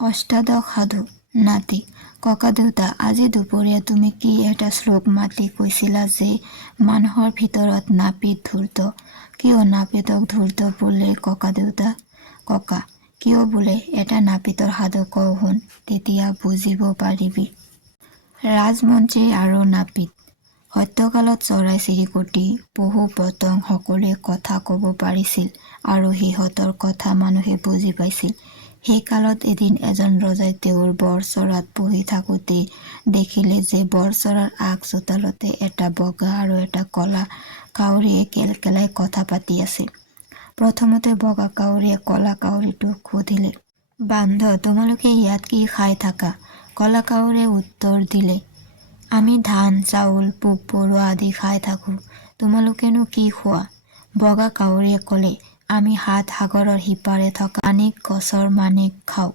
অষ্টাদশ সাধু নাতি ককা দেউতা আজি দুপৰীয়া তুমি কি এটা শ্লোক মাতি কৈছিলা যে মানুহৰ ভিতৰত নাপিত ধূৰ্ত কিয় নাপিতক ধূৰ্ত বোলে ককা দেউতা ককা কিয় বোলে এটা নাপিতৰ সাধু কওঁ শুন তেতিয়া বুজিব পাৰিবি ৰাজমন্ত্ৰী আৰু নাপিত সত্যকালত চৰাই চিৰিকটি পহু পতং সকলোৱে কথা ক'ব পাৰিছিল আৰু সিহঁতৰ কথা মানুহে বুজি পাইছিল সেই কালত এদিন এজন ৰজাই তেওঁৰ বৰচৰাত বহি থাকোঁতে দেখিলে যে বৰচৰাৰ আগ চোতালতে এটা বগা আৰু এটা কলা কাউৰীয়ে কেলকেলাই কথা পাতি আছে প্ৰথমতে বগা কাউৰীয়ে কলা কাউৰীটোক সুধিলে বান্ধ তোমালোকে ইয়াত কি খাই থাকা কলা কাউৰীয়ে উত্তৰ দিলে আমি ধান চাউল পোক পৰুৱা আদি খাই থাকোঁ তোমালোকেনো কি খোৱা বগা কাউৰীয়ে ক'লে আমি সাত সাগৰৰ সিপাৰে থকা মাণিক গছৰ মাণিক খাওঁ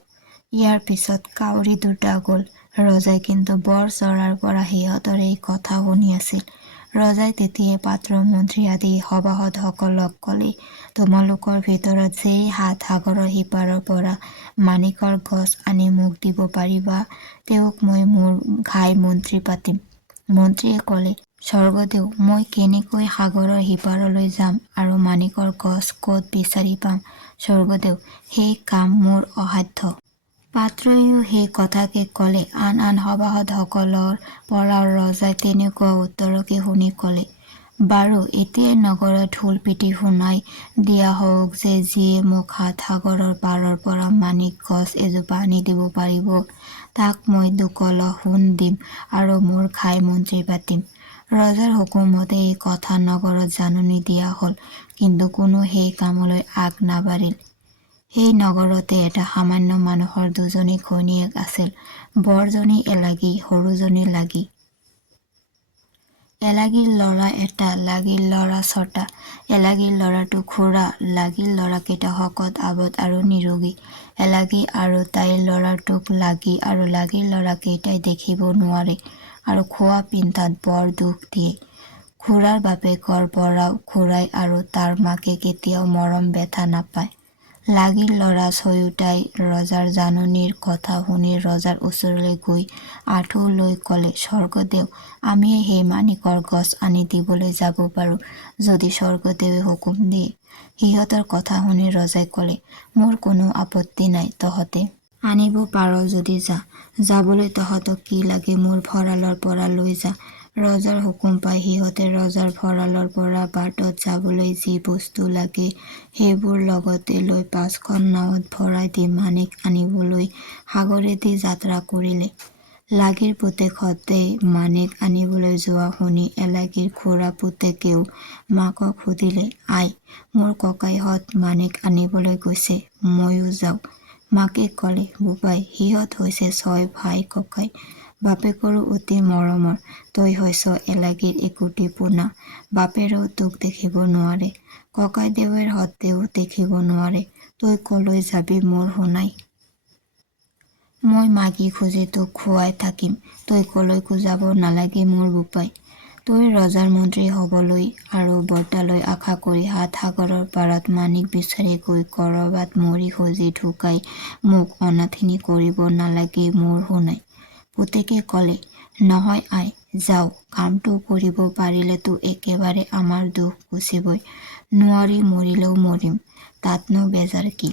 ইয়াৰ পিছত কাউৰী দুটা গ'ল ৰজাই কিন্তু বৰ চৰাৰ পৰা সিহঁতৰ এই কথা শুনি আছিল ৰজাই তেতিয়াই পাত্ৰ মন্ত্ৰী আদি সভাসদসকলক ক'লে তোমালোকৰ ভিতৰত যেই সাত সাগৰৰ সিপাৰৰ পৰা মাণিকৰ গছ আনি মোক দিব পাৰিবা তেওঁক মই মোৰ ঘাই মন্ত্ৰী পাতিম মন্ত্ৰীয়ে ক'লে স্বৰ্গদেউ মই কেনেকৈ সাগৰৰ সিপাৰলৈ যাম আৰু মাণিকৰ গছ ক'ত বিচাৰি পাম স্বৰ্গদেউ সেই কাম মোৰ অসাধ্য পাত্ৰইও সেই কথাকে ক'লে আন আন সভাসদসকলৰ পৰা ৰজাই তেনেকুৱা উত্তৰকে শুনি ক'লে বাৰু এতিয়াই নগৰত ঢোল পিটি শুনাই দিয়া হওক যে যিয়ে মোক সাত সাগৰৰ পাৰৰ পৰা মাণিক গছ এজোপা আনি দিব পাৰিব তাক মই 2 কলহ সোণ দিম আৰু মোৰ ঘাই মন্ত্ৰী পাতিম ৰজাৰ হুকুমতে এই কথা নগৰত জাননী দিয়া হ'ল কিন্তু কোনো সেই কামলৈ আগ নাবাঢ়িল সেই নগৰতে এটা সামান্য মানুহৰ 2জনী ঘৈণীয়েক আছিল বৰজনী এলাগী সৰুজনী লাগী এলাগীৰ ল'ৰা এটা লাগীৰ ল'ৰা 6টা এলাগীৰ ল'ৰাটো খুৰা লাগীৰ ল'ৰাকেইটা শকত আৱত আৰু নিৰোগী এলাগী আৰু তাইৰ ল'ৰাটোক লাগী আৰু লাগীৰ ল'ৰাকেইটাই দেখিব নোৱাৰে আৰু খোৱা পিন্ধাত বৰ দুখ দিয়ে খুৰাৰ বাপেকৰ পৰাও খুৰাই আৰু তাৰ মাকে কেতিয়াও মৰম বেথা নাপায় লাগীৰ ল'ৰা 2টাই ৰজাৰ জাননীৰ কথা শুনি ৰজাৰ ওচৰলৈ গৈ আঁঠু লৈ ক'লে স্বৰ্গদেউ আমি সেই মাণিকৰ গছ আনি দিবলৈ যাব পাৰোঁ যদি স্বৰ্গদেৱে হুকুম দিয়ে সিহঁতৰ কথা শুনি ৰজাই ক'লে মোৰ কোনো আপত্তি নাই তহঁতে আনিব পাৰ যদি যাবলৈ তহঁতক কি লাগে মোৰ ভঁৰালৰ পৰা লৈ যা ৰজাৰ হুকুম পাই সিহঁতে ৰজাৰ ভঁৰালৰ পৰা বাটত যাবলৈ যি বস্তু লাগে সেইবোৰ লগতে লৈ 5খন নাৱত ভৰাই দি মাণিক আনিবলৈ সাগৰেদি যাত্ৰা কৰিলে লাগীৰ পুতেকহঁতে মাণিক আনিবলৈ যোৱা শুনি এলাগীৰ খুৰা পুতেকেও মাকক সুধিলে আই মোৰ ককাইহঁত মাণিক আনিবলৈ গৈছে ময়ো যাওঁ মাকে ক'লে বোপাই সিহঁত হৈছে 6 ভাই ককাই বাপেকৰো অতি মৰমৰ তই হৈছ এলাগীৰ একোটি পোনা বাপেৰেও তোক দেখিব নোৱাৰে ককাইদেউহঁতেও দেখিব নোৱাৰে তই কলৈ যাবি মোৰ শুনাই মই মাগি খুজি তোক খুৱাই থাকিম তই কলৈকো যাব নালাগে মোৰ বোপাই তই ৰজাৰ মন্ত্ৰী হ'বলৈ আৰু বৰ্তালৈ আশা কৰি 7 সাগৰৰ পাৰত মাণিক বিচাৰি গৈ ক'ৰবাত মৰি খুজি ঢুকাই মোক অনাথিনী কৰিব নালাগে মোৰ শুনাই পুতেকে ক'লে নহয় আই যাওঁ কামটো কৰিব পাৰিলেতো একেবাৰে আমাৰ দুখ গুচিবই নোৱাৰি মৰিলেও মৰিম তাতনো বেজাৰ কি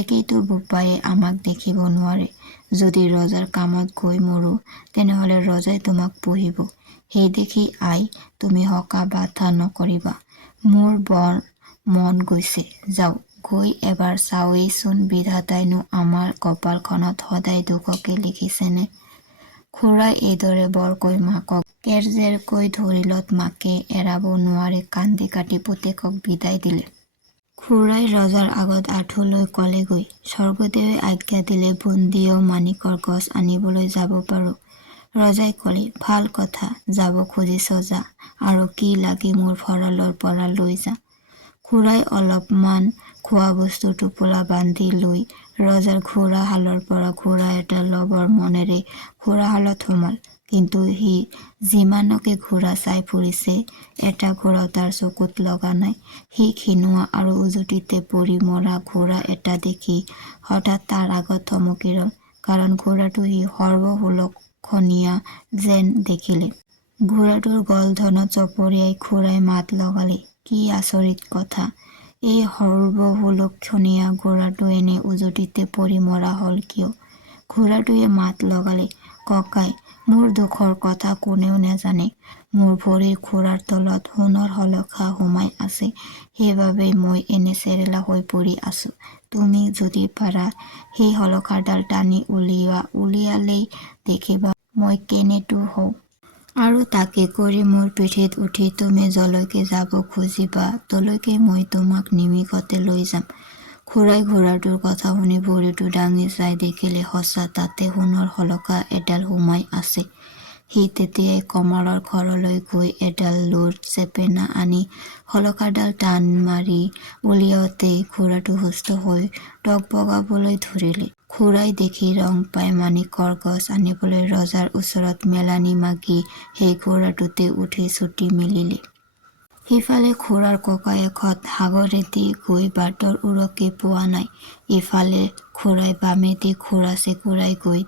একেইতো বোপায়ে আমাক দেখিব নোৱাৰে যদি ৰজাৰ কামত গৈ মৰো তেনেহ'লে ৰজাই তোমাক পুহিব সেই দেখি আই তুমি হকা বাধা নকৰিবা মোৰ বৰ মন গৈছে যাওঁ গৈ এবাৰ চাওঁৱেইচোন বিধাতাইনো আমাৰ কপালখনত সদায় দুখকে লিখিছেনে খুৰাই এইদৰে বৰকৈ মাকক কেৰজেৰকৈ ধৰিলত মাকে এৰাব নোৱাৰি কান্দি কাটি পুতেকক বিদায় দিলে খুৰাই ৰজাৰ আগত আঁঠু লৈ ক'লেগৈ স্বৰ্গদেৱে আজ্ঞা দিলে বন্দীয়েও মাণিকৰ গছ আনিবলৈ যাব পাৰোঁ ৰজাই ক'লে ভাল কথা যাব খুজিছ যা আৰু কি লাগে মোৰ ভঁৰালৰ পৰা লৈ যা খুৰাই অলপমান খোৱা বস্তু টোপোলা বান্ধি লৈ ৰজাৰ ঘোঁৰাশালৰ পৰা ঘোঁৰা এটা ল'বৰ মনেৰে ঘোঁৰাশালত সোমাল। কিন্তু সি যিমানকে ঘোঁৰা চাই ফুৰিছে এটা ঘোঁৰাও তাৰ চকুত লগা নাই। সি ক্ষীণোৱা আৰু উজুটিতে পৰি মৰা ঘোঁৰা এটা দেখি হঠাৎ তাৰ আগত থমকি ৰল, কাৰণ ঘোঁৰাটো সি সৰ্বসুলক্ষণীয়া যেন দেখিলে। ঘোঁৰাটোৰ গলধনত চপৰিয়াই ঘোঁৰাই মাত লগালে, কি আচৰিত কথা! এই সৰ্বসুলক্ষণীয়া ঘোঁৰাটো এনে উজুটিতে পৰি মৰা হল কিয়? ঘোঁৰাটোৱে মাত লগালে, কঁকাই, মোৰ দুখৰ কথা কোনেও নেজানে। মোৰ ভৰিৰ খুৰাৰ তলত সোণৰ সলখা সোমাই আছে, সেইবাবেই মই এনে চেৰেলা হৈ পৰি আছো। তুমি যদি পাৰা সেই সলখাডাল টানি উলিয়ালেই দেখিবা মই কেনেটো হওঁ। আৰু তাকে কৰি মোৰ পিঠিত উঠি তুমি যলৈকে যাব খুজিবা তলৈকে মই তোমাক নিমিষতে লৈ যাম। ঘোঁৰাই ঘোঁৰাটোৰ কথা শুনি ভৰিটো দাঙি চাই দেখিলে সঁচা তাতে সোণৰ সলখা এডাল সোমাই আছে। সি তেতিয়াই কমাৰৰ ঘৰলৈ গৈ এডাল লোৰ চেপেনা আনি সলখাডাল টান মাৰি উলিয়াওঁতেই ঘোঁৰাটো সুস্থ হৈ টগবগাবলৈ ধৰিলে। ঘোঁৰাই দেখি ৰং পাই মাণিকৰ গছ আনিবলৈ ৰজাৰ ওচৰত মেলানি মাগি সেই ঘোঁৰাটোতে উঠি ছুটি মেলিলে। সিফালে ঘোঁৰাৰ ককায়েকহঁত সাগৰেদি গৈ বাটৰ উৰকে পোৱা নাই। ইফালে ঘোঁৰাই বামেদি ঘোঁৰা চেকুৰাই গৈ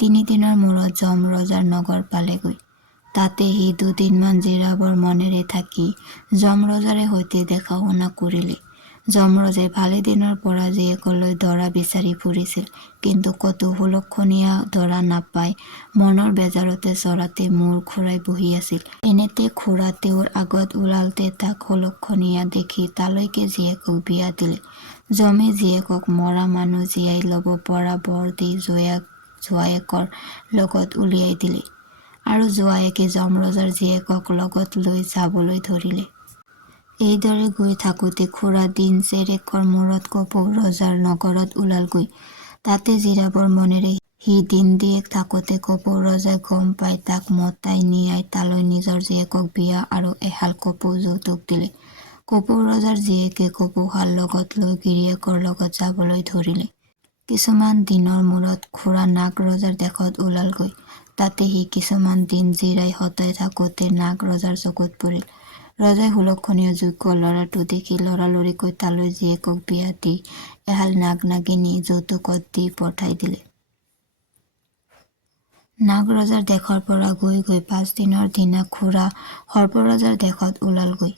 ৩ দিনৰ মূৰত যমৰজাৰ নগৰ পালেগৈ। তাতে সি ২দিনমান জিৰাবৰ মনেৰে থাকি যমৰজাৰে সৈতে দেখা শুনা কৰিলে। যমৰজে ভালেদিনৰ পৰা জীয়েকলৈ দৰা বিচাৰি ফুৰিছিল, কিন্তু কতো সুলক্ষণীয়া দৰা নাপাই মনৰ বেজাৰতে চৰাতে মূৰ ঘূৰাই বহি আছিল। এনেতে ঘোঁৰা তেওঁৰ আগত ওলালতে তাক সুলক্ষণীয়া দেখি তালৈকে জীয়েকক বিয়া দিলে। যমে জীয়েকক মৰা মানুহ জীয়াই লব পৰা বৰ দি জোৱায়েকৰ লগত উলিয়াই দিলে, আৰু জোৱায়েকে যমৰজাৰ জীয়েকক লগত লৈ যাবলৈ ধৰিলে। এইদৰে গৈ থাকোঁতে ঘোঁৰা দিন চেৰেকৰ মূৰত কপৌ ৰজাৰ নগৰত ওলালগৈ। তাতে জিৰাবৰ মনেৰে সি দিন-দিয়েক থাকোঁতে কপৌ ৰজাই গম পাই তাক মতাই নিয়াই তালৈ নিজৰ জীয়েকক বিয়া আৰু এহাল কপৌ যৌতুক দিলে। কপৌ ৰজাৰ জীয়েকে কপৌহাল লগত লৈ গিৰিয়েকৰ লগত যাবলৈ ধৰিলে। কিছুমান দিনৰ মূৰত ঘোঁৰা নাগ ৰজাৰ দেশত ওলালগৈ। তাতে সি কিছুমান দিন জিৰাই হতাই থাকোঁতে নাগ ৰজাৰ চকুত পৰিল। ৰজাই সুলক্ষণীয় যোগ্য ল'ৰাটো দেখি লৰালৰিকৈ তালৈ জীয়েকক বিয়া দি এহাল নাগ-নাগিনী যৌতুকত দি পঠাই দিলে। নাগ ৰজাৰ দেশৰ পৰা গৈ ৫ দিনৰ দিনা ঘোঁৰা সৰ্পৰজাৰ দেশত ওলালগৈ।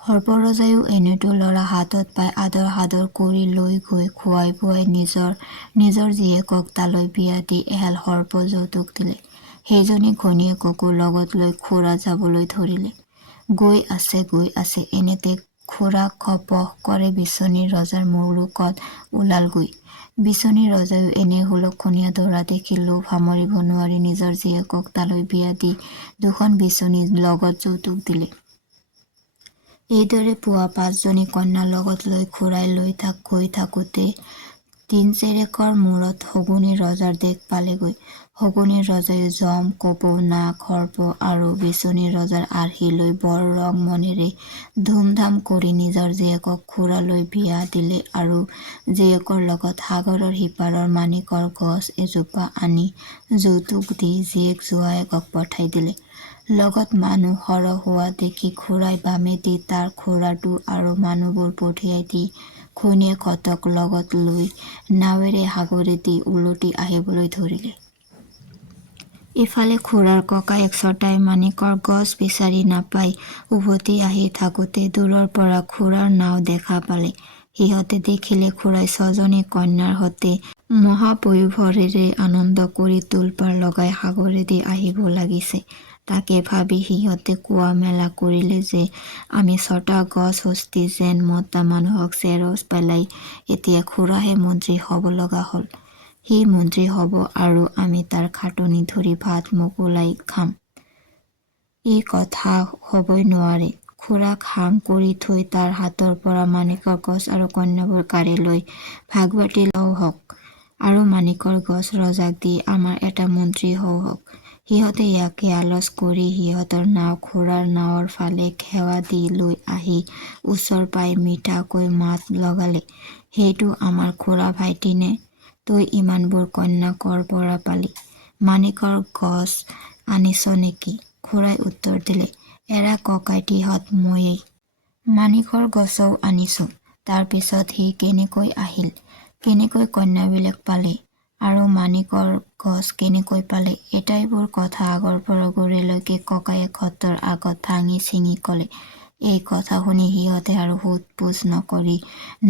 সৰ্পৰজাইও এনেটো ল'ৰা হাতত পাই আদৰ-সাদৰ কৰি লৈ গৈ খুৱাই-বুৱাই নিজৰ জীয়েকক তালৈ বিয়া দি এহাল সৰ্প যৌতুক দিলে। সেইজনী ঘৈণীয়েককো লগত লৈ ঘোঁৰা যাবলৈ ধৰিলে। গৈ আছে এনেতে ঘোঁৰা ঘপহ কৰে বিচনী ৰজাৰ মুৰুকত ওলালগৈ। বিচনী ৰজাইও এনে সুলক্ষণীয়া দৰা দেখি লোভ সামৰিব নোৱাৰি নিজৰ জীয়েকক তালৈ বিয়া দি ২খন বিচনী লগত যৌতুক দিলে। এইদৰে পোৱা ৫জনী কন্যা লগত লৈ ঘোঁৰাই গৈ থাকোঁতে দিন চেৰেকৰ মূৰত শগুনী ৰজাৰ দেশ পালেগৈ। শগুনী ৰজাইও যম, কপৌ, নাগ, সৰ্প আৰু বিচনী ৰজাৰ আৰ্হি লৈ বৰ ৰং মনেৰে ধুম-ধাম কৰি নিজৰ জীয়েকক ঘোঁৰালৈ বিয়া দিলে আৰু জীয়েকৰ লগত সাগৰৰ সিপাৰৰ মাণিকৰ গছ এজোপা আনি যৌতুক দি জীয়েক জোৱায়েকক পঠাই দিলে। লগত মানুহ সৰহ হোৱা দেখি ঘোঁৰাই বামেদি তাৰ ঘোঁৰাটো আৰু মানুহবোৰ পঠিয়াই দি ঘৈণীয়েকহঁতক লগত লৈ নাৱেৰে সাগৰেদি উলটি আহিবলৈ ধৰিলে। ইফালে ঘোঁৰাৰ ককায়েক ছটাই মাণিকৰ গছ বিচাৰি নাপাই উভতি আহি থাকোঁতে দূৰৰ পৰা ঘোঁৰাৰ নাও দেখা পালে। সিহঁতে দেখিলে ঘোঁৰাই ৬জনী কন্যাৰ সতে মহাপয়োভৰেৰে আনন্দ কৰি তোলপাৰ লগাই সাগৰেদি আহিব লাগিছে। তাকে ভাবি সিহঁতে কোৱা মেলা কৰিলে যে আমি ৬টা গছ হস্তি যেন মতা মানুহক চেৰজ পেলাই এতিয়া ঘোঁৰাহে মন্ত্ৰী হ'ব লগা হ'ল। সি মন্ত্ৰী হ'ব আৰু আমি তাৰ খাটনি ধৰি ভাত মোকোলাই খাম। ই কথা হ'বই নোৱাৰে। ঘোঁৰাক হাং কৰি থৈ তাৰ হাতৰ পৰা মাণিকৰ গছ আৰু কন্যাবোৰ কাঢ়ি লৈ ভাগ-বাটি লওঁহক, আৰু মাণিকৰ গছ ৰজাক দি আমাৰ এটা মন্ত্ৰী হওঁহক। সিহঁতে ইয়াকে আলচ কৰি সিহঁতৰ নাও খুৰাৰ নাৱৰ ফালে খেৱা দি লৈ আহি ওচৰ পাই মিঠাকৈ মাত লগালে, সেইটো আমাৰ খুৰা ভাইটি নে? তই ইমানবোৰ কন্যা কৰ পৰা পালি? মাণিকৰ গছ আনিছ নেকি? খুৰাই উত্তৰ দিলে, এৰা ককাইটিহঁত ময়েই মাণিকৰ গছও আনিছোঁ। তাৰ পিছত সি কেনেকৈ আহিল, কেনেকৈ কন্যাবিলাক পালে আৰু মাণিকৰ গছ কেনেকৈ পালে, এটাইবোৰ কথা আগৰ পৰা গুৰিলৈকে ককায়েকহঁতৰ আগত ভাঙি চিঙি ক'লে। এই কথা শুনি সিহঁতে আৰু সোধ পোছ নকৰি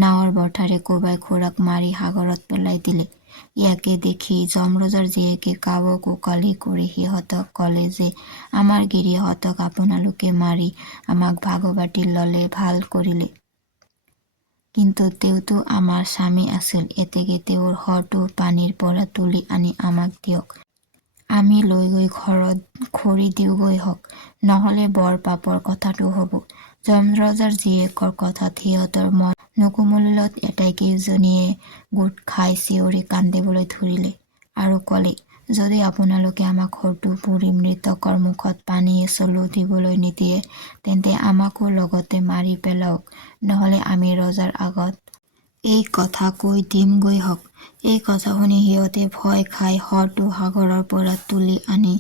নাৱৰ বঠাৰে কোবাই খুৰাক মাৰি সাগৰত পেলাই দিলে। ইয়াকে দেখি যমৰজাৰ জীয়েকে কাবৌ কোকালি কৰি সিহঁতক ক'লে যে আমাৰ গিৰিহঁতক আপোনালোকে মাৰি আমাক ভাগবাটি ল'লে ভাল কৰিলে। কিন্তু তেওঁতো আমাৰ স্বামী আছিল, এতেকে তেওঁৰ শটো পানীৰ পৰা তুলি আনি আমাক দিয়ক। আমি লৈ গৈ ঘৰত খৰি দিওঁগৈ হওক, নহ'লে বৰ পাপৰ কথাটো হ'ব। যমৰজাৰ জীয়েকৰ কথাত সিহঁতৰ মন নুকুমলিলত এটাইকেইজনীয়ে গোট খাই চিঞৰি কান্দিবলৈ ধৰিলে আৰু ক'লে, যদি আপোনালোকে আমাক শটো পুৰি মৃতকৰ মুখত পানী এচলো দিবলৈ নিদিয়ে, তেন্তে আমাকো লগতে মাৰি পেলাওক, নহ'লে আমি ৰজাৰ আগত এই কথা কৈ দিমগৈ হওক। এই কথা শুনি সিহঁতে ভয় খাই শটো সাগৰৰ পৰা তুলি আনি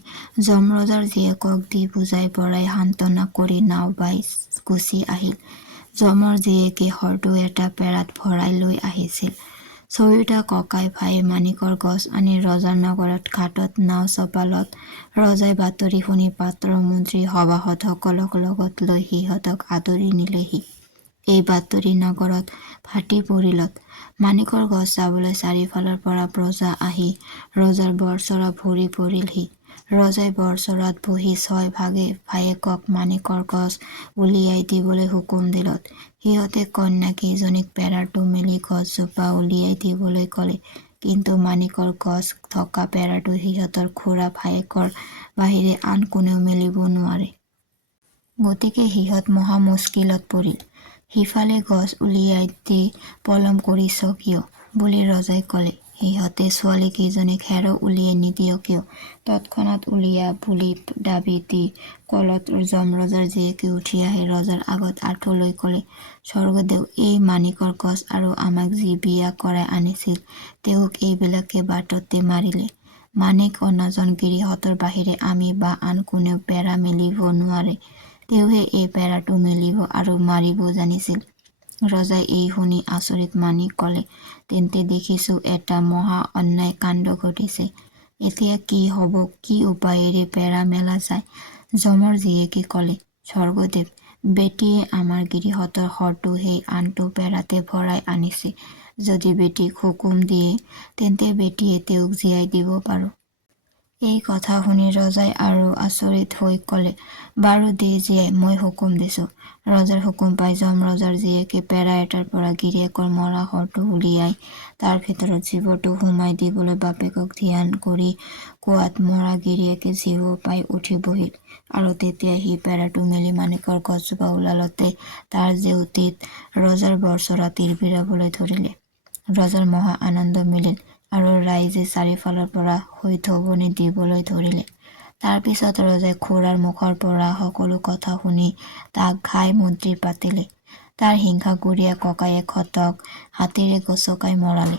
যমৰজাৰ জীয়েকক দি বুজাই বঢ়াই সান্তনা কৰি নাও বাই গুচি আহিল। যমৰ জীয়েকে শটো এটা পেৰাত ভৰাই লৈ আহিছিল। চাৰিওটা ককাই ভাই মাণিকৰ গছ আনি ৰজাৰ নগৰত ঘাটত নাও চপালত ৰজাই বাতৰি শুনি পাত্ৰ মন্ত্ৰী সভাসদসকলক লগত লৈ সিহঁতক আদৰি নিলেহি। এই বাতৰি নগৰত ফাটি পৰিলত মাণিকৰ গছ চাবলৈ চাৰিওফালৰ পৰা প্ৰজা আহি ৰজাৰ বৰচৰা ভৰি পৰিলহি। ৰজাই বৰচৰাত বহি ৬ ভায়েকক মাণিকৰ গছ উলিয়াই দিবলৈ হুকুম দিলত সিহঁতে কন্যা কেইজনীক পেৰাটো মেলি গছজোপা উলিয়াই দিবলৈ ক'লে। কিন্তু মাণিকৰ গছ থকা পেৰাটো সিহঁতৰ খুৰা ভায়েকৰ বাহিৰে আন কোনেও মেলিব নোৱাৰে। গতিকে সিহঁত মহা মুস্কিলত পৰিল। সিফালে গছ উলিয়াই দি পলম কৰিছ কিয় বুলি ৰজাই ক'লে। সিহঁতে ছোৱালীকেইজনীক হেৰ উলিয়াই নিদিয় কিয়? তৎক্ষণাৎ উলিয়া বুলি দাবী দি কলত যমৰজাৰ জীয়েকে উঠি আহি ৰজাৰ আগত আঁঠু লৈ ক'লে, স্বৰ্গদেউ, এই মাণিকৰ গছ আৰু আমাক যি বিয়া কৰাই আনিছিল, তেওঁক এইবিলাকে বাটতে মাৰিলে। মাণিক অনাজন গিৰিহঁতৰ বাহিৰে আমি বা আন কোনেও পেৰা মেলিব নোৱাৰে। তেওঁহে এই পেৰাটো মেলিব আৰু মাৰিব জানিছিল। ৰজাই এই শুনি আচৰিত মানি ক'লে, তেন্তে দেখিছোঁ এটা মহা অন্যায় কাণ্ড ঘটিছে। এতিয়া কি হ'ব, কি উপায়েৰে পেৰা মেলা যায়? যমৰ জীয়েকে ক'লে, স্বৰ্গদেৱ, বেটীয়ে আমাৰ গিৰিহঁতৰ শটো সেই আনটো পেৰাতে ভৰাই আনিছে। যদি বেটীক হুকুম দিয়ে, তেন্তে বেটীয়ে তেওঁক জীয়াই দিব পাৰোঁ। এই কথা শুনি ৰজাই আৰু আচৰিত হৈ ক'লে, বাৰু দে জীয়াই, মই হুকুম দিছোঁ। ৰজাৰ হুকুম পাই যমৰজাৰ জীয়েকে পেৰা এটাৰ পৰা গিৰিয়েকৰ মৰা শটো উলিয়াই তাৰ ভিতৰত জীৱটো সুমাই দিবলৈ বাপেকক ধ্যান কৰি কোৱাত মৰা গিৰিয়েকে জীৱ পাই উঠি বহিল। আৰু তেতিয়া সি পেৰাটো মেলি মাণিকৰ গছজোপা ওলালতে তাৰ জেউতিত ৰজাৰ বৰচৰা তিৰবিৰাবলৈ ধৰিলে। ৰজাৰ মহা আনন্দ মিলিল আৰু ৰাইজে চাৰিওফালৰ পৰা হৈধৱনি দিবলৈ ধৰিলে। তাৰ পিছত ৰজাই খুৰাৰ মুখৰ পৰা সকলো কথা শুনি তাক ঘাই মন্ত্ৰী পাতিলে। তাৰ হিংসাকুৰীয়া ককায়েকহঁতক হাতেৰে গচকাই মৰালে।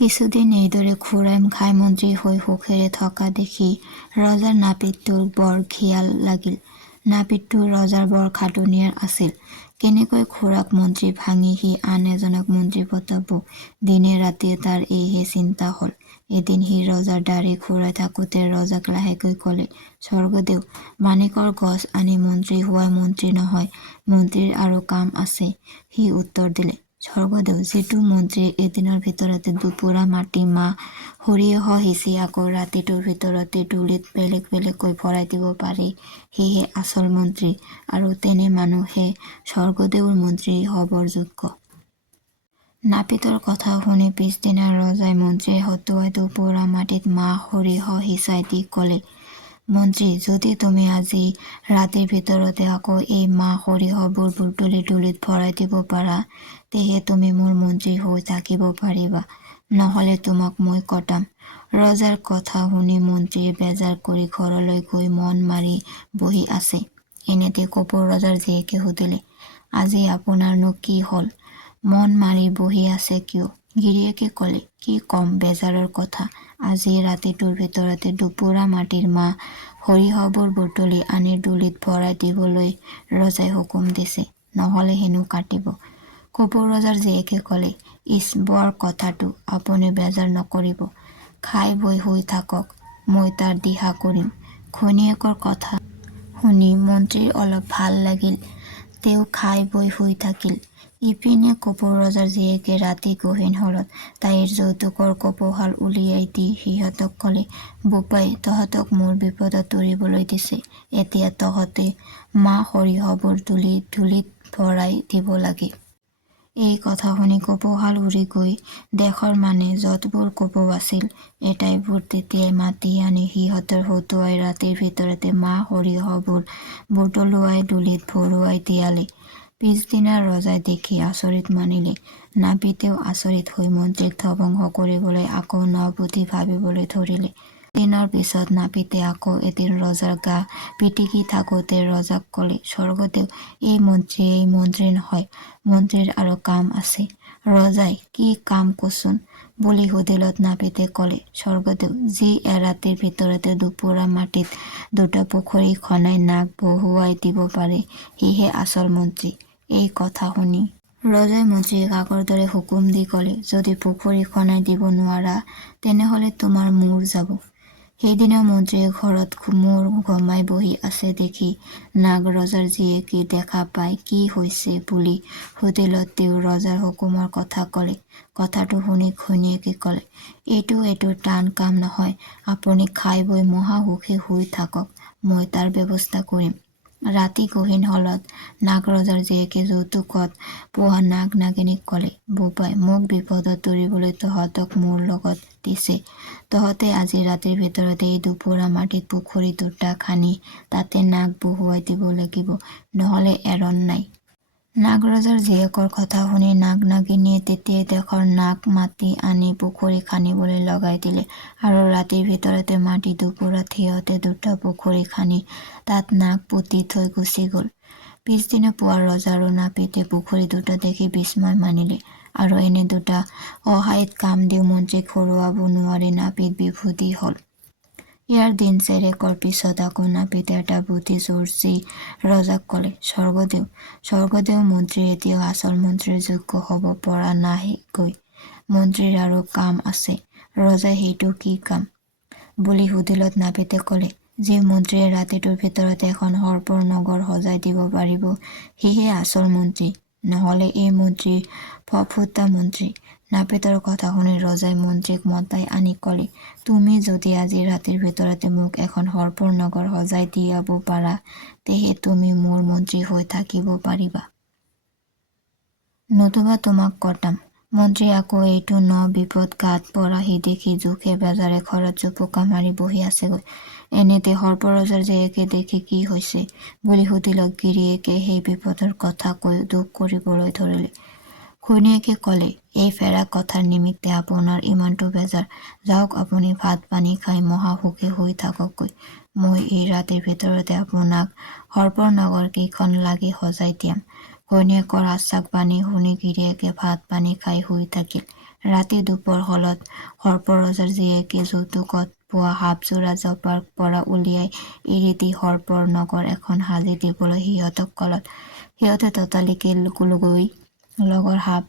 কিছুদিন এইদৰে খুৰাই ঘাই-মন্ত্ৰী হৈ সুখেৰে থকা দেখি ৰজাৰ নাপিতটোৰ বৰ খিয়াল লাগিল। নাপিতটো ৰজাৰ বৰ খাটনিয়াৰ আছিল। কেনেকৈ খুৰাক মন্ত্ৰী ভাঙি সি আন এজনক মন্ত্ৰী পতাব, দিনে ৰাতিয়ে তাৰ এইহে চিন্তা হ'ল। এদিন সি ৰজাৰ দাঢ়ি খুৰাই থাকোঁতে ৰজাক লাহেকৈ ক'লে, স্বৰ্গদেউ, মাণিকৰ গছ আনি মন্ত্ৰী হোৱাই মন্ত্ৰী নহয়, মন্ত্ৰীৰ আৰু কাম আছে। সি উত্তৰ দিলে, স্বৰ্গদেউ, যিটো মন্ত্ৰীয়ে এদিনৰ ভিতৰতে দুপুৰা মাটি মাহ সৰিয়হ সিঁচি আকৌ ৰাতিটোৰ ভিতৰতে ডুলিত বেলেগ বেলেগকৈ ভৰাই দিব পাৰে, সিহে আচল মন্ত্ৰী, আৰু তেনে মানুহহে স্বৰ্গদেউৰ মন্ত্ৰী হ'বৰ যোগ্য। নাপিতৰ কথা শুনি পিছদিনা ৰজাই মন্ত্ৰীয়ে হতুৱাই দুপুৰা মাটিত মাহ সৰিয়হ সিঁচাই দি ক'লে, মন্ত্ৰী, যদি তুমি আজি ৰাতিৰ ভিতৰতে আকৌ এই মাহ সৰিয়হবোৰ ডুলিত ভৰাই দিব পাৰা, তেহে তুমি মোৰ মন্ত্ৰী হৈ থাকিব পাৰিবা। নহলে তোমাক মই কটাম। ৰজাৰ কথা শুনি মন্ত্ৰীয়ে বেজাৰ কৰি ঘৰলৈ গৈ মন মাৰি বহি আছে। এনেতে কপৌ ৰজাৰ জীয়েকে সুধিলে, আজি আপোনাৰনো কি হল? মন মাৰি বহি আছে কিয়? গিৰিয়েকে কলে, কি কম বেজাৰৰ কথা। আজি ৰাতিটোৰ ভিতৰতে দুপুৰা মাটিৰ মাহ সৰিয়হবোৰ বুটলি আনি ডুলিত ভৰাই দিবলৈ ৰজাই হুকুম দিছে, নহলে হেনো কাটিব। কপৌ ৰজাৰ জীয়েকে কলে, ইছ বৰ কথাটো, আপুনি বেজাৰ নকৰিব, খাই বৈ শুই থাকক, মই তাৰ দিহা কৰিম। ঘৈণীয়েকৰ কথা শুনি মন্ত্ৰীৰ অলপ ভাল লাগিল। তেওঁ খাই বৈ শুই থাকিল। ইপিনে কপৌ ৰজাৰ জীয়েকে ৰাতি গহীন হলত তাইৰ যৌতুকৰ কপৌশাল উলিয়াই দি সিহঁতক কলে, বোপাই তহঁতক মোৰ বিপদত তৰিবলৈ দিছে, এতিয়া তহঁতে মাহ সৰিয়হবোৰ তুলি ধুলিত ভৰাই দিব লাগে। এই কথা শুনি কপৌশাল উৰি গৈ দেশৰ মানে যতবোৰ কপৌ আছিল এটাইবোৰ তেতিয়াই মাতি আনি সিহঁতৰ হতুৱাই ৰাতিৰ ভিতৰতে মাহ সৰিয়হবোৰ বুটলুৱাই ডুলিত ভৰুৱাই দিয়ালে। পিছদিনা ৰজাই দেখি আচৰিত মানিলে। নাপিতেও আচৰিত হৈ মন্ত্ৰীক ধ্বংস কৰিবলৈ আকৌ ন বুদ্ধি ভাবিবলৈ ধৰিলে। দিনৰ পিছত নাপিতে আকৌ এদিন ৰজাৰ গা পিটিকি থাকোতে ৰজাক কলে, স্বৰ্গদেৱ, এই মন্ত্ৰী নহয়, মন্ত্ৰীৰ আৰু কাম আছে। ৰজাই, কি কাম কচোন বুলি সুধিলত নাপিতে কলে, স্বৰ্গদেৱ, যি এৰাতিৰ ভিতৰতে দুপুৰা মাটিত দুটা পুখুৰী খনাই নাক বহুৱাই দিব পাৰে সিহে আচল মন্ত্ৰী। এই কথা শুনি ৰজাই মন্ত্ৰীক আগৰ দৰে হুকুম দি কলে, যদি পুখুৰী খনাই দিব নোৱাৰা তেনেহলে তোমাৰ মূৰ যাব। সেইদিনা মন্ত্ৰীয়ে ঘৰত মূৰ গমাই বহি আছে দেখি নাগ ৰজাৰ জীয়েকে দেখা পাই কি হৈছে বুলি সুধিলত তেওঁ ৰজাৰ হুকুমৰ কথা কলে। কথাটো শুনি ঘৈণীয়েকে কলে, এইটো টান কাম নহয়, আপুনি খাই বৈ মহা সুখে শুই থাকক, মই তাৰ ব্যৱস্থা কৰিম। ৰাতি গহীন হলত নাগ ৰজাৰ জীয়েকে যৌতুকত পোৱা নাগ নাগিনীক কলে, বোপাই মোক বিপদত তৰিবলৈ তহঁতক মোৰ লগত দিছে, তহঁতে আজি ৰাতিৰ ভিতৰতে এই দুপুৰা মাটিত পুখুৰী দুটা খানি তাতে নাক বহুৱাই দিব লাগিব, নহলে এৰণ নাই। নাগ ৰজাৰ জীয়েকৰ কথা শুনি নাগ নাগিনীয়ে তেতিয়াই দেশৰ নাগ মাতি আনি পুখুৰী খানিবলৈ লগাই দিলে আৰু ৰাতিৰ ভিতৰতে মাটি দুপুৰাত সিহঁতে দুটা পুখুৰী খানি তাত নাগ পুতি থৈ গুচি গল। পিছদিনা পুৱা ৰজা আৰু নাপিতে পুখুৰী দুটা দেখি বিস্ময় মানিলে আৰু এনে দুটা অসাইত কামদেও মন্ত্ৰীক হৰুৱাব নোৱাৰি নাপিত বিভূতি হল। ইয়াৰ দিন চেৰেকৰ পিছত আকৌ নাপিতে এটা বুদ্ধি চৰ্চি ৰজাক কলে, স্বৰ্গদেৱ, মন্ত্ৰী এতিয়াও আচল মন্ত্ৰীৰ যোগ্য হব পৰা নাহিগৈ, মন্ত্ৰীৰ আৰু কাম আছে। ৰজাই, সেইটো কি কাম বুলি সুধিলত নাপিতে কলে, যি মন্ত্ৰীয়ে ৰাতিটোৰ ভিতৰতে এখন সৰ্পৰ নগৰ সজাই দিব পাৰিব সিহে আচল মন্ত্ৰী, নহলে এই মন্ত্ৰী ফফুটা মন্ত্ৰী। নাপিতৰ কথা শুনি ৰজাই মন্ত্ৰীক মতাই আনি কলে, তুমি যদি আজি ৰাতিৰ ভিতৰতে মোক এখন সৰ্পৰ নগৰ সজাই দিয়াব পাৰা তেহে তুমি মোৰ মন্ত্ৰী হৈ থাকিব পাৰিবা, নতুবা তোমাক কটাম। মন্ত্ৰী আকৌ এইটো ন বিপদ গাত পৰাহি দেখি জোখে বেজাৰে ঘৰত জুপুকা মাৰি বহি আছেগৈ। এনেতে সৰ্পৰজাৰ জীয়েকে দেখি কি হৈছে বুলি সুধিলত গিৰিয়েকে সেই বিপদৰ কথা কৈ দুখ কৰিবলৈ ধৰিলে। ঘৈণীয়েকে কলে, এই ফেৰা কথাৰ নিমিত্তে আপোনাৰ ইমানটো বেজাৰ, যাওক আপুনি ভাত পানী খাই মহা সুখে শুই থাককগৈ, মই এই ৰাতিৰ ভিতৰতে আপোনাক সৰ্পৰ নগৰ কেইখন লাগি সজাই দিয়াম। ঘৈণীয়েকৰ আশ্বাস বাণী শুনি গিৰিয়েকে ভাত পানী খাই শুই থাকিল। ৰাতি দুপৰ হলত সৰ্পৰজাৰ জীয়েকে যৌতুকত পোৱা সাপযোৰা জপাৰ পৰা উলিয়াই এৰি দি সৰ্পৰ নগৰ এখন সাজি দিবলৈ সিহঁতক কলত সিহঁতে ততালিকে গৈ লগৰ সাপ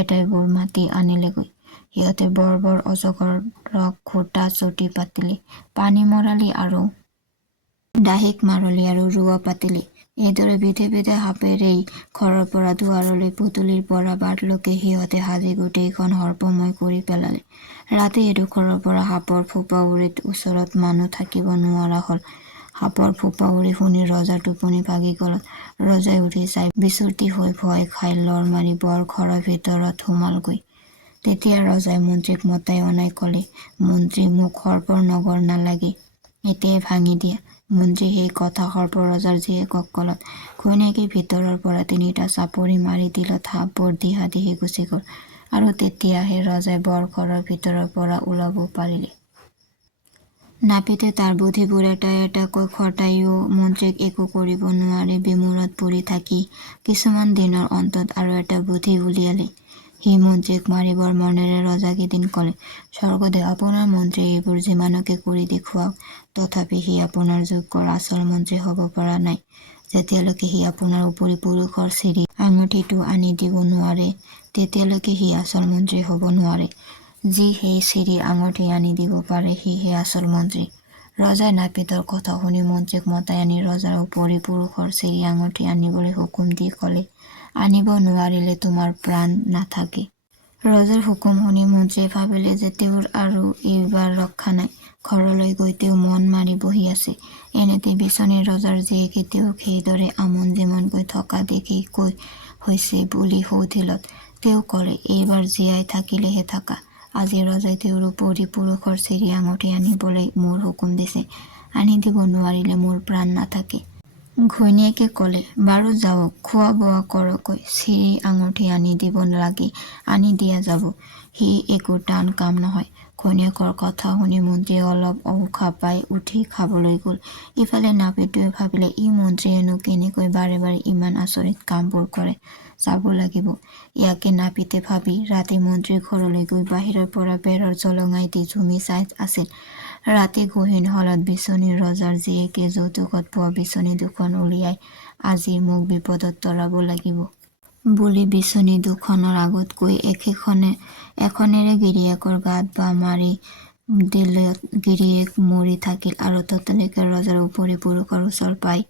এটাইবোৰ মাতি আনিলেগৈ। সিহঁতে বৰ অজগৰক ঘোটা চুটি পাতিলে, পানী মৰালি আৰু ডাহিক মাৰলি আৰু ৰোৱা পাতিলে। এইদৰে বিধে বিধে সাপেৰেই ঘৰৰ পৰা দুৱাৰলৈ পদূলিৰ পৰা বাটলৈকে সিহঁতে সাজি গোটেইখন সৰ্পময় কৰি পেলালে। ৰাতি এডোখৰৰ পৰা সাপৰ ফোপা উৰি ওচৰত মানুহ থাকিব নোৱাৰা হল। সাপৰ ফোপা উৰি শুনি ৰজাৰ টোপনি ভাগি গলত ৰজাই উঠি চাই বিচূৰ্তি হৈ ভয় খাই লৰ মাৰি বৰ ঘৰৰ ভিতৰত সোমালগৈ। তেতিয়া ৰজাই মন্ত্ৰীক মতাই অনাই কলে, মন্ত্ৰী, মোক সৰ্পৰ নগৰ নালাগে, এতিয়াই ভাঙি দিয়া। মন্ত্ৰী সেই কথা সৰ্পৰজাৰ জীয়েকক কলত ঘৈণীয়েকে ভিতৰৰ পৰা তিনিটা চাপৰি মাৰি দিলত সাপবোৰ দিহা দিহি গুচি গল আৰু তেতিয়াহে ৰজাই বৰঘৰৰ ভিতৰৰ পৰা ওলাব পাৰিলে। নাপিতে তাৰ বুদ্ধিবোৰ এটা এটাকৈ খটাইও মন্ত্ৰীক একো কৰিব নোৱাৰি বিমূৰত পৰি থাকি কিছুমান দিনৰ অন্তত আৰু এটা বুদ্ধি উলিয়ালে। সি মন্ত্ৰীক মাৰিবৰ মনেৰে ৰজাক এদিন ক'লে, স্বৰ্গদেৱ, আপোনাৰ মন্ত্ৰী এইবোৰ যিমানকে কৰি দেখুৱাওক, তথাপি সি আপোনাৰ যোগ্যৰ আচল মন্ত্ৰী হ'ব পৰা নাই। যেতিয়ালৈকে সি আপোনাৰ উপৰি পুৰুষৰ চিৰি আঙঠিটো আনি দিব নোৱাৰে, তেতিয়ালৈকে সি আচল মন্ত্ৰী হ'ব নোৱাৰে। যি সেই চিৰি আঙঠি আনি দিব পাৰে, সিহে আচল মন্ত্ৰী। ৰজাই নাপিতৰ কথা শুনি মন্ত্ৰীক মতাই আনি ৰজাৰ উপৰি পুৰুষৰ চিৰি আঙঠি আনিবলৈ হুকুম দি ক'লে, আনিব নোৱাৰিলে তোমাৰ প্ৰাণ নাথাকে। ৰজাৰ হুকুম শুনি মন্ত্ৰীয়ে ভাবিলে যে তেওঁৰ আৰু এইবাৰ ৰক্ষা নাই। ঘৰলৈ গৈ তেওঁ মন মাৰি বহি আছে। এনেতে বিচনীৰ ৰজাৰ জীয়েকে তেওঁক সেইদৰে আমন জিমনকৈ থকা দেখি কৈ হৈছে বুলি সুধিলত তেওঁ ক'লে, এইবাৰ জীয়াই থাকিলেহে থাকা। আজি ৰজাই তেওঁৰ উপৰি পুৰুষৰ চিৰি আঙঠি আনিবলৈ মোৰ হুকুম দিছে। আনি দিব নোৱাৰিলে মোৰ প্ৰাণ নাথাকে। ঘৈণীয়েকে ক'লে, বাৰু যাওক, খোৱা বোৱা কৰকৈ, চিৰি আঙঠি আনি দিব লাগে, আনি দিয়া যাব। সি একো টান কাম নহয়। ঘৈণীয়েকৰ কথা শুনি মন্ত্ৰীয়ে অলপ উশাহ পাই উঠি খাবলৈ গ'ল। ইফালে নাপিতটোৱে ভাবিলে, ই মন্ত্ৰীয়েনো কেনেকৈ বাৰে বাৰে ইমান আচৰিত কামবোৰ কৰে, চাব লাগিব। ইয়াকে নাপিতে ভাবি ৰাতি মন্ত্ৰীৰ ঘৰলৈ গৈ বাহিৰৰ পৰা বেৰৰ জলঙাই দি ঝুমি চাই আছিল। ৰাতি গহীন হলত বিচনীৰ ৰজাৰ জীয়েকে যৌতুকত পোৱা বিচনী দুখন উলিয়াই আজি মোক বিপদত তৰাব লাগিব বুলি বিচনী দুখনৰ আগত কৈ এখনেৰে গিৰিয়েকৰ গাত বা মাৰি দিলত গিৰিয়েক মৰি থাকিল আৰু ততালিকে ৰজাৰ উপৰি পুৰুষৰ ওচৰ পাই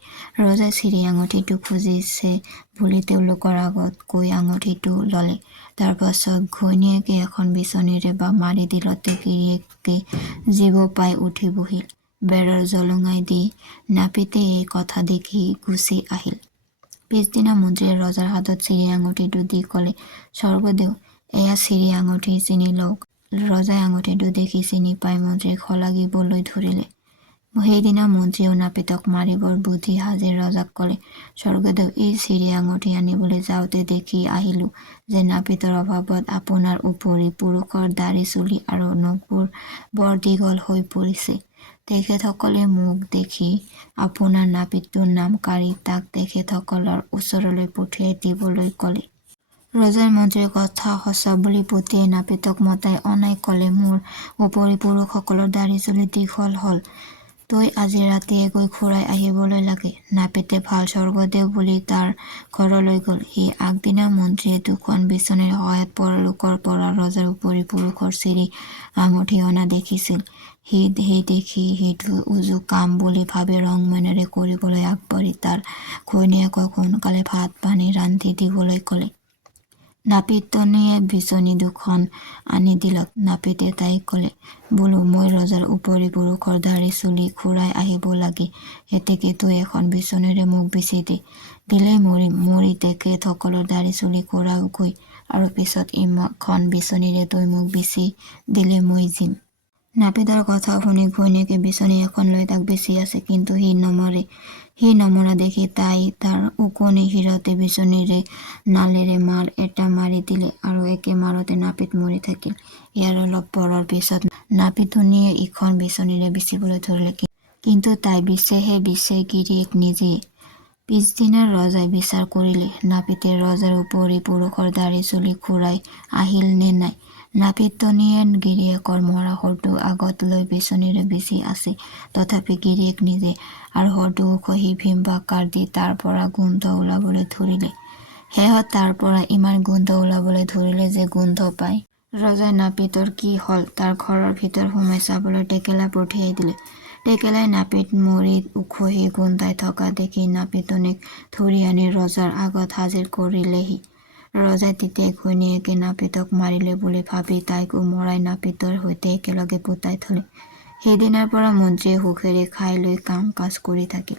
ৰজাই চিৰি আঙঠিটো খুজিছে বুলি তেওঁলোকৰ আগত কৈ আঙঠিটো ল'লে। তাৰ পাছত ঘৈণীয়েকে এখন বিচনীৰে বা মাৰি দিলতে গিৰিয়েকে জীৱ পাই উঠি বহিল। বেৰৰ জলঙাই দি নাপিতে এই কথা দেখি গুচি আহিল। পিছদিনা মন্ত্ৰীয়ে ৰজাৰ হাতত চিৰি আঙঠিটো দি ক'লে, স্বৰ্গদেৱ, এয়া চিৰি আঙঠি, চিনি লওক। ৰজাই আঙঠিটো দেখি চিনি পাই মন্ত্ৰীক শলাগিবলৈ ধৰিলে। সেইদিনা মন্ত্ৰীয়েও নাপিতক মাৰিবৰ বুদ্ধি সাজি ৰজাক ক'লে, স্বৰ্গদেৱ, এই চিৰি আঙঠি আনিবলৈ যাওঁতে দেখি আহিলো যে নাপিতৰ অভাৱত আপোনাৰ উপৰি পুৰুষৰ দাড়ি চুলি আৰু নখবোৰ বৰ দীঘল হৈ পৰিছে। তেখেতসকলে মোক দেখি আপোনাৰ নাপিতটোৰ নাম কাঢ়ি তাক তেখেতসকলৰ ওচৰলৈ পঠিয়াই দিবলৈ ক'লে। ৰজাই মন্ত্ৰীৰ কথা সঁচা বুলি পতিয়াই নাপিতক মতাই অনাই ক'লে, মোৰ উপৰি পুৰুষসকলৰ দাড়ি চুলি দীঘল হ'ল, তই আজি ৰাতিয়ে গৈ ঘূৰাই আহিবলৈ লাগে। নাপিতে ভাল স্বৰ্গদেৱ বুলি তাৰ ঘৰলৈ গ'ল। সেই আগদিনা মন্ত্ৰীয়ে দুখন বিচনীৰ সহায়ত পৰলোকৰ পৰা ৰজাৰ উপৰি পুৰুষৰ চিৰি আঙঠি অনা দেখিছিল। সেই দেখি সেইটো উজু কাম বুলি ভাবি ৰংমনেৰে কৰিবলৈ আগবাঢ়ি তাৰ ঘৈণীয়েকক সোনকালে ভাত পানী ৰান্ধি দিবলৈ ক'লে। নাপিতনীয়ে বিচনী দুখন আনি দিলত নাপিতে তাইক ক'লে, বোলো মই ৰজাৰ উপৰি পুৰুষৰ দাড়ি চুলি ঘূৰাই আহিব লাগে, এতেকে তই এখন বিচনীৰে মোক বিচি দে, দিলেই মৰিম, মৰি তেখেতসকলৰ দাড়ি চুলি ঘূৰাওগৈ, আৰু পিছত ইখন বিচনীৰে তই মোক বিচি দিলে মই জিম। নাপিতৰ কথা শুনি ঘৈণীয়েকে বিচনী এখন লৈ তাক বিচি আছে, কিন্তু সি নমৰে। সি নমৰা দেখি তাই তাৰ ওকণি শিৰতে বিচনীৰে নালেৰে মাৰ এটা মাৰি দিলে আৰু একে মাৰতে নাপিত মৰি থাকিল। ইয়াৰ অলপ পৰৰ পিছত নাপিতনীয়ে ইখন বিচনীৰে বিচিবলৈ ধৰিলে, কিন্তু তাই বিচেহে বিচে গিৰিয়েক নিজেই। পিছদিনা ৰজাই বিচাৰ কৰিলে, নাপিতে ৰজাৰ উপৰি পুৰুষৰ দাড়ি চুলি ঘূৰাই আহিল নে নাই। নাপিতনীয়ে গিৰিয়েকৰ মৰা শৰটো আগত লৈ বিচনীৰে বিচি আছে, তথাপি গিৰিয়েক নিজে, আৰু শৰটো উখহি ভীমবাকাৰ দি তাৰ পৰা গোন্ধ ওলাবলৈ ধৰিলে। শেহত তাৰ পৰা ইমান গোন্ধ ওলাবলৈ ধৰিলে যে গোন্ধ পাই ৰজাই নাপিতৰ কি হ'ল তাৰ ঘৰৰ ভিতৰ সোমাই চাবলৈ টেকেলা পঠিয়াই দিলে। টেকেলাই নাপিত মৰি উখহি গোন্ধাই থকা দেখি নাপিতনীক ধৰি আনি ৰজাৰ আগত হাজিৰ কৰিলেহি। ৰজাই তেতিয়াই ঘৈণীয়েকে নাপিতক মাৰিলে বুলি ভাবি তাইকো মৰাই নাপিতৰ সৈতে একেলগে পোতাই থলে। সেইদিনাৰ পৰা মন্ত্ৰীয়ে সুখেৰে খাই লৈ কাম কাজ কৰি থাকিল।